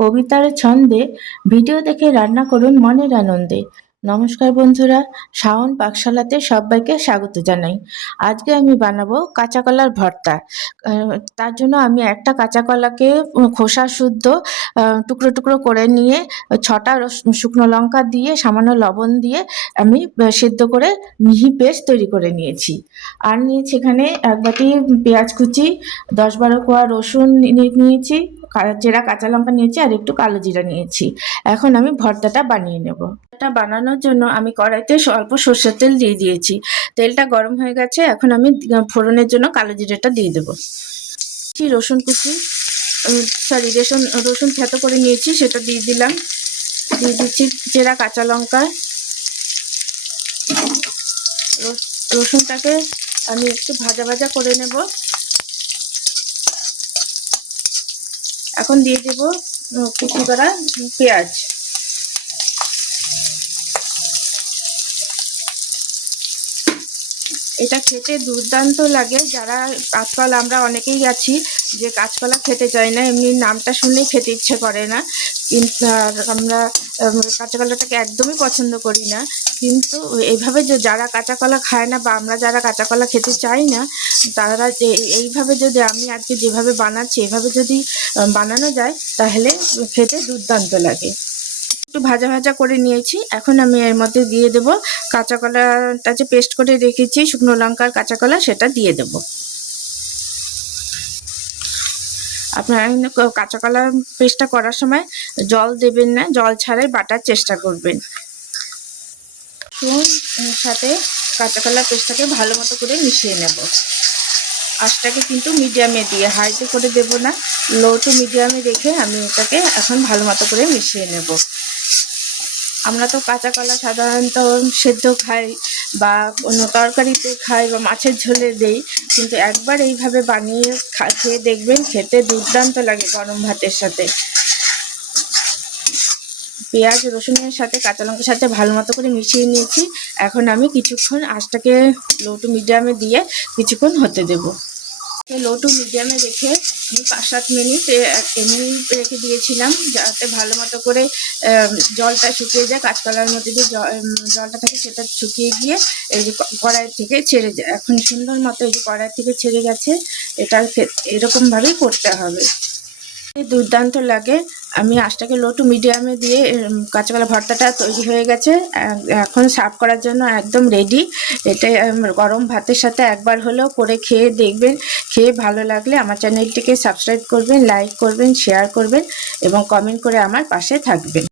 কবিতার ছন্দে ভিডিও দেখে রান্না করুন মনের আনন্দে। নমস্কার বন্ধুরা, শাওন পাকশালাতে সবাইকে স্বাগত জানাই। আজকে আমি বানাবো কাঁচা কলার ভর্তা। তার জন্য আমি একটা কাঁচা কলাকে খোসা শুদ্ধ টুকরো টুকরো করে নিয়ে 6টা শুকনো লঙ্কা দিয়ে সামান্য লবণ দিয়ে আমি সেদ্ধ করে মিহি পেস্ট তৈরি করে নিয়েছি। আর নিয়েছি এখানে 1 বাটি পেঁয়াজ কুচি, 10-12 কোয়া রসুন নিয়েছি, চেরা কাঁচা লঙ্কা নিয়েছি আর একটু কালো জিরা নিয়েছি। এখন আমি ভর্তাটা বানিয়ে নেব। এটা বানানোর জন্য আমি কড়াইতে অল্প সর্ষের তেল দিয়ে দিয়েছি। তেলটা গরম হয়ে গেছে, এখন আমি ফোড়নের জন্য কালো জিরাটা দিয়ে দেবো। রসুন কুচি রসুন থেতো করে নিয়েছি, সেটা দিয়ে দিলাম। দিয়ে দিচ্ছি চেরা কাঁচা লঙ্কা। রসুনটাকে আমি একটু ভাজা ভাজা করে নেব। এখন দিয়ে দেব কুচি করা পেঁয়াজ। এটা খেতে দুর্দান্ত লাগে। যারা কাঁচকলা, আমরা অনেকেই আছি যে কাঁচকলা খেতে চাই না, এমনি নামটা শুনলেই খেতে ইচ্ছে করে না, কিন্তু আমরা কাঁচা কলাটাকে একদমই পছন্দ করি না। কিন্তু এইভাবে যে যারা কাঁচা কলা খায় না বা আমরা যারা কাঁচা কলা খেতে চাই না, তারা এইভাবে যদি আমি আজকে যেভাবে বানাচ্ছি এভাবে যদি বানানো যায় তাহলে খেতে দুর্দান্ত লাগে। একটু ভাজা ভাজা করে নিয়েছি। এখন আমি এর মধ্যে দিয়ে দেব কাঁচা কলাটা যে পেস্ট করে রেখেছি, শুকনো লঙ্কার কাঁচা কলা, সেটা দিয়ে দেব। আপনারা কাঁচা কলার পেস্টটা করার সময় জল দেবেন না, জল ছাড়াই বাটার চেষ্টা করবেন। সাথে কাঁচা কলার পেস্টটাকে ভালো মতো করে মিশিয়ে নেব। আঁচটাকে কিন্তু মিডিয়ামে দিয়ে, হাইতে করে দেব না, লো টু মিডিয়ামে রেখে আমি এটাকে এখন ভালো মতো করে মিশিয়ে নেব। আমরা তো কাঁচা কলা সাধারণত সেদ্ধ খাই বা কোনো তরকারিতে খাই বা মাছের ঝোলে দেই, কিন্তু একবার এইভাবে বানিয়ে খেয়ে দেখবেন, খেতে দুর্দান্ত লাগে গরম ভাতের সাথে। পেঁয়াজ রসুনের সাথে কাঁচা লঙ্কার সাথে ভালো মতো করে মিশিয়ে নিয়েছি। এখন আমি কিছুক্ষণ আঁচটাকে লো টু মিডিয়ামে দিয়ে কিছুক্ষণ হতে দেবো। লো টু মিডিয়ামে রেখে আমি 5-7 মিনিট এমনি রেখে দিয়েছিলাম, যাতে ভালো মতো করে জলটা শুকিয়ে যায়, কাঁচকলার মধ্যে যে জলটা থাকে সেটা শুকিয়ে গিয়ে এই যে কড়াই থেকে ছেড়ে যায়। এখন সুন্দর মতো এই যে কড়াই থেকে ছেড়ে গেছে, এটা এরকমভাবেই করতে হবে। দুর্দান্ত লাগে। আমি আঁচটাকে লো টু মিডিয়ামে দিয়ে কাঁচাকলা ভর্তাটা তৈরি হয়ে গেছে। এখন সার্ভ করার জন্য একদম রেডি। এটা গরম ভাতের সাথে একবার হলেও করে খেয়ে দেখবেন। খেয়ে ভালো লাগলে আমার চ্যানেলটিকে সাবস্ক্রাইব করবেন, লাইক করবেন, শেয়ার করবেন এবং কমেন্ট করে আমার পাশে থাকবেন।